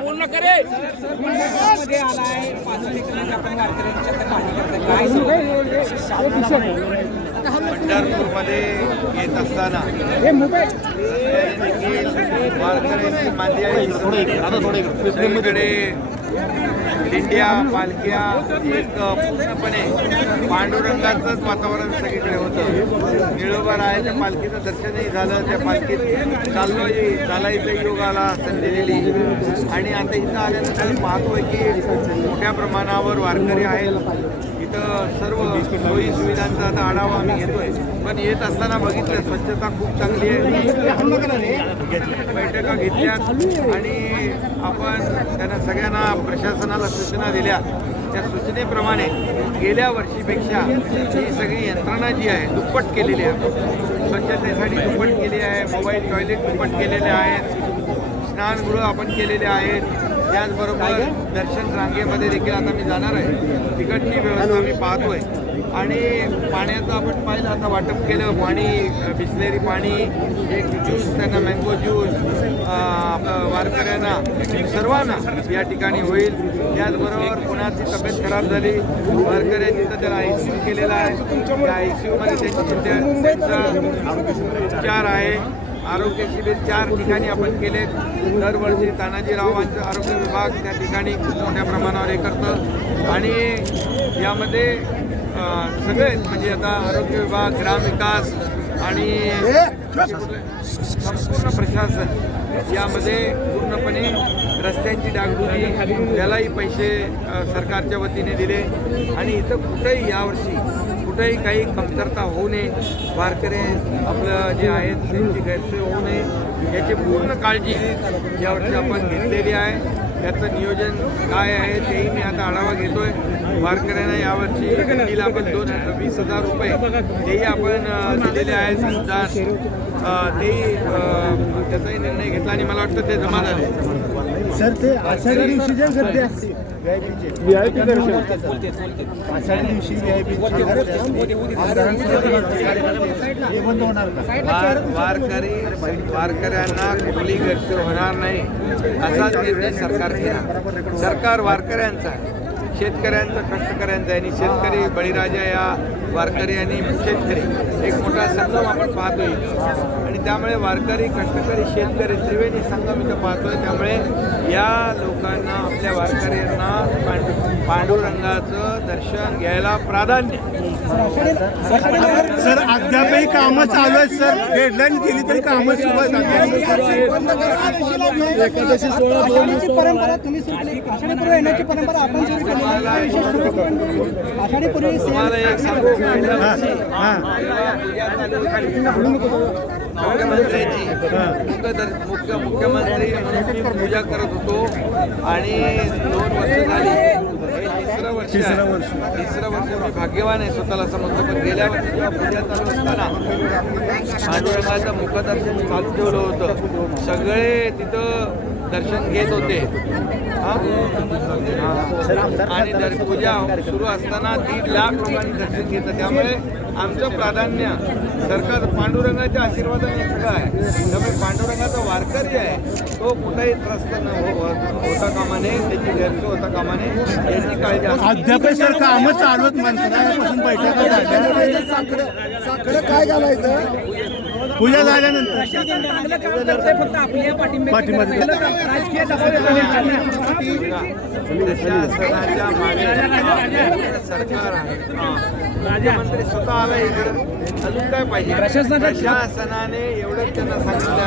पूर्ण करे? पंढरपूरमध्ये येत असताना देखील वारकऱ्यांची मांदी आहे. सगळीकडे दिंड्या पालख्या एक पूर्णपणे पांडुरंगाचंच वातावरण सगळीकडे होतं. निळोबा रायाच्या पालखीचं दर्शनही झालं. त्या पालखीत चाललोही चालायचं योग आला संधी दिली. आणि आता इथं आल्यानंतर पाहतोय की मोठ्या प्रमाणावर वारकरी आहेत. इथं सर्व सोयी सुविधांचा आता आढावा आम्ही घेतोय. पण येत असताना बघितलं स्वच्छता खूप चांगली आहे. बैठका घेतल्या आणि आपण त्यांना सगळ्यांना प्रशासनाला सूचना दिल्या. त्या सूचनेप्रमाणे गेल्या वर्षीपेक्षा ही सगळी यंत्रणा जी आहे दुप्पट केलेली आहे. स्वच्छतेसाठी दुप्पट केली आहे मोबाईल टॉयलेट दुप्पट केलेले आहेत. स्नानगृह आपण केलेले आहेत. त्याचबरोबर दर्शन रांगेमध्ये देखील आता मी जाणार आहे. तिकडची व्यवस्था मी पाहतोय. आणि पाण्याचं आपण पाहिलं आता वाटप केलं पाणी बिसलेरी पाणी एक ज्यूस त्यांना मँगो ज्यूस आपलं वारकऱ्यांना सर्वांना या ठिकाणी होईल. त्याचबरोबर कोणाची तब्येत खराब झाली वारकऱ्यांनी तर त्याला आय सी यू केलेला आहे. त्या आय सी यूमध्ये त्यांची त्यांचा उपचार आहे. आरोग्य शिबिर चार ठिकाणी आपण केले दरवर्षी तानाजीरावांचं आरोग्य विभाग त्या ठिकाणी खूप मोठ्या प्रमाणावर हे करतं. आणि यामध्ये सगळे म्हणजे आता आरोग्य विभाग ग्रामविकास आणि संपूर्ण प्रशासन यामध्ये पूर्णपणे रस्त्यांची डागडुजी त्यालाही पैसे सरकारच्या वतीने दिले. आणि इथं कुठेही यावर्षी कुठेही काही कमतरता होऊ नये. वारकरी आपलं जे आहेत त्यांची गैरसोय होऊ नये. याची पूर्ण काळजी यावर्षी आपण घेतलेली आहे. त्याचं नियोजन काय आहे तेही मी आता आढावा घेतोय. वारकऱ्यांना यावर्षी दिला आपण दोन वीस हजार रुपये तेही आपण दिलेले आहेत. अनुदान तेही त्याचाही निर्णय घेतला आणि मला वाटतं ते जमा झाले. सर ते आषाढी दिवशी जे गर्दी असते व्ही आय पी वारकरी वारकऱ्यांना कुठली गैरसोय होणार नाही असाच निर्णय सरकार घेणार. सरकार वारकऱ्यांचा आहे. शेतकऱ्यांचा कष्टकऱ्यांचा आहे. आणि शेतकरी बळीराजा या वारकरी आणि शेतकरी. एक मोठा संगम आपण पाहतोय आणि त्यामुळे वारकरी कष्टकरी शेतकरी त्रिवेणी संगम इथं पाहतोय. त्यामुळे या लोकांना आपल्या वारकऱ्यांना पांडु पांडुरंगाचं दर्शन घ्यायला प्राधान्य सर अद्यापही कामं चालू आहेत सर. डेडलाईन केली तरी कामं सुरू आहेत आषाढीची परंपरा तुम्ही सुरू केली आषाढी पूर्व येण्याची परंपरा आपण सुरू केली. आहे. एक सांगू मुख्यमंत्र्यांची मुख्य- मुख्य मुख्यमंत्री म्हणून मी पूजा करत होतो आणि दोन वर्ष झाली हे तिसरं वर्ष. तिसरं वर्ष. तिसरं वर्ष मी भाग्यवान आहे स्वतःला समजतो पण गेल्या वर्षी जेव्हा पूजा चालू असताना पांडुरंगाचं मुखदर्शन चालू ठेवलं होतं. सगळे तिथं दर्शन घेत होते. हा? आणि दर पूजा सुरू असताना दीड लाख लोकांनी दर्शन घेतलं. त्यामुळे आमचं प्राधान्य सरकार पांडुरंगाच्या आशीर्वादाने सगळं आहे. त्यामुळे पांडुरंगाचा वारकरी आहे. तो कुठेही त्रस्त न हो- हो- होता कामा नये. त्याची गैरसोय होता कामा नये. याची काळजी आम्ही अद्यापही सर कामं चालू आहेत मंत्रालयापासून बैठका झाल्या काय घालायचं? पूजा झाल्यानंतर. पाठिंबा मागे सरकार आहे. मुख्यमंत्री इकडे अजून काय पाहिजे? प्रशासनाने एवढंच त्यांना सांगितलं